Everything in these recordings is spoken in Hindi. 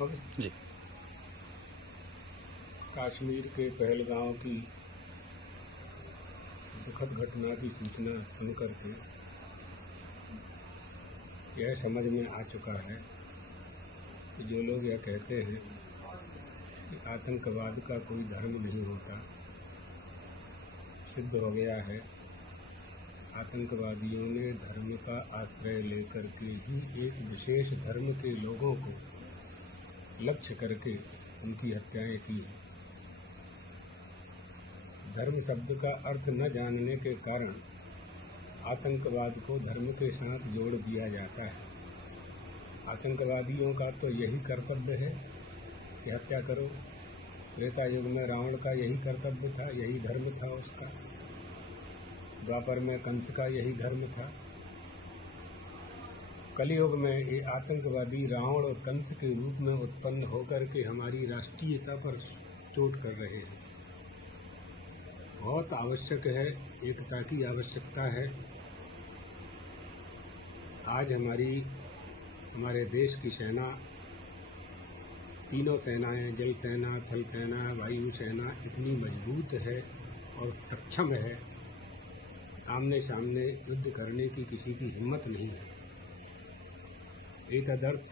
जी। कश्मीर के पहलगांव की दुखद घटना की सूचना सुनकर के यह समझ में आ चुका है कि जो लोग यह कहते हैं कि आतंकवाद का कोई धर्म नहीं होता, सिद्ध हो गया है आतंकवादियों ने धर्म का आश्रय लेकर के ही एक विशेष धर्म के लोगों को लक्ष्य करके उनकी हत्याएं की हैं। धर्म शब्द का अर्थ न जानने के कारण आतंकवाद को धर्म के साथ जोड़ दिया जाता है। आतंकवादियों का तो यही कर्तव्य है कि हत्या करो। त्रेता युग में रावण का यही कर्तव्य था, यही धर्म था उसका। द्वापर में कंस का यही धर्म था। कलयुग में ये आतंकवादी रावण और कंस के रूप में उत्पन्न होकर के हमारी राष्ट्रीयता पर चोट कर रहे हैं। बहुत आवश्यक है, एकता की आवश्यकता है। आज हमारे देश की सेना, तीनों सेनाएं, जल सेना, थल सेना, वायु सेना इतनी मजबूत है और सक्षम है, आमने सामने युद्ध करने की किसी की हिम्मत नहीं है। एतदर्थ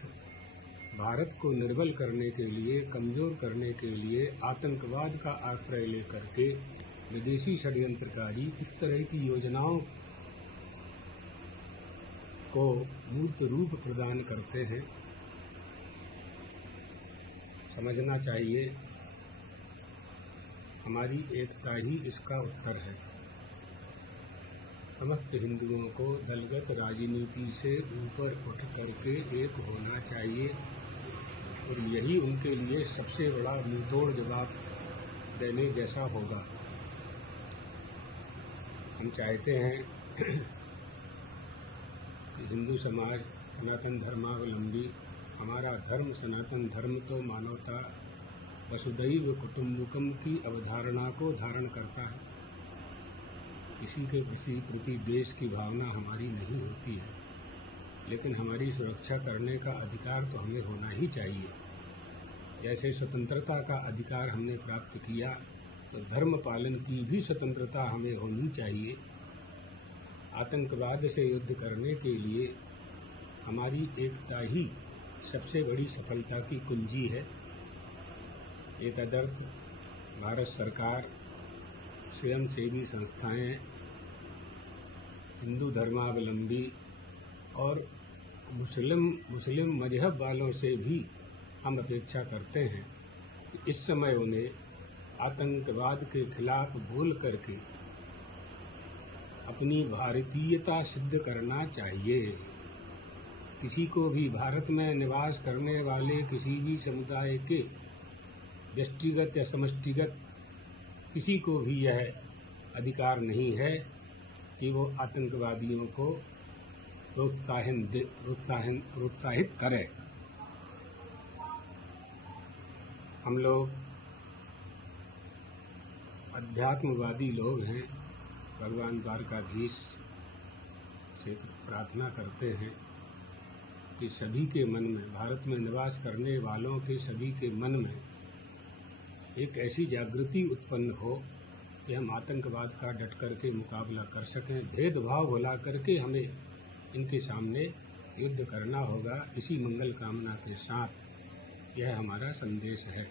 भारत को निर्बल करने के लिए, कमजोर करने के लिए आतंकवाद का आश्रय लेकर के विदेशी षड्यंत्रकारी इस तरह की योजनाओं को मूर्त रूप प्रदान करते हैं। समझना चाहिए हमारी एकता ही इसका उत्तर है। समस्त हिंदुओं को दलगत राजनीति से ऊपर उठ करके एक होना चाहिए और यही उनके लिए सबसे बड़ा मुंहतोड़ जवाब देने जैसा होगा। हम चाहते हैं कि हिंदू समाज, सनातन धर्मावलंबी, हमारा धर्म सनातन धर्म तो मानवता, वसुधैव कुटुम्बकम की अवधारणा को धारण करता है। किसी के प्रति देश की भावना हमारी नहीं होती है, लेकिन हमारी सुरक्षा करने का अधिकार तो हमें होना ही चाहिए। जैसे स्वतंत्रता का अधिकार हमने प्राप्त किया, तो धर्म पालन की भी स्वतंत्रता हमें होनी चाहिए। आतंकवाद से युद्ध करने के लिए हमारी एकता ही सबसे बड़ी सफलता की कुंजी है। एतदर्थ भारत सरकार, स्वयंसेवी संस्थाएं, हिंदू धर्मावलंबी और मुस्लिम मजहब वालों से भी हम अपेक्षा करते हैं कि इस समय उन्हें आतंकवाद के खिलाफ बोल करके अपनी भारतीयता सिद्ध करना चाहिए। किसी को भी भारत में निवास करने वाले किसी भी समुदाय के व्यष्टिगत या समष्टिगत किसी को भी यह अधिकार नहीं है कि वो आतंकवादियों को प्रोत्साहित करे। हम लोग अध्यात्मवादी लोग हैं। भगवान द्वारकाधीश से प्रार्थना करते हैं कि सभी के मन में, भारत में निवास करने वालों के सभी के मन में एक ऐसी जागृति उत्पन्न हो कि हम आतंकवाद का डट करके मुकाबला कर सकें। भेदभाव भुला करके हमें इनके सामने युद्ध करना होगा। इसी मंगल कामना के साथ यह हमारा संदेश है।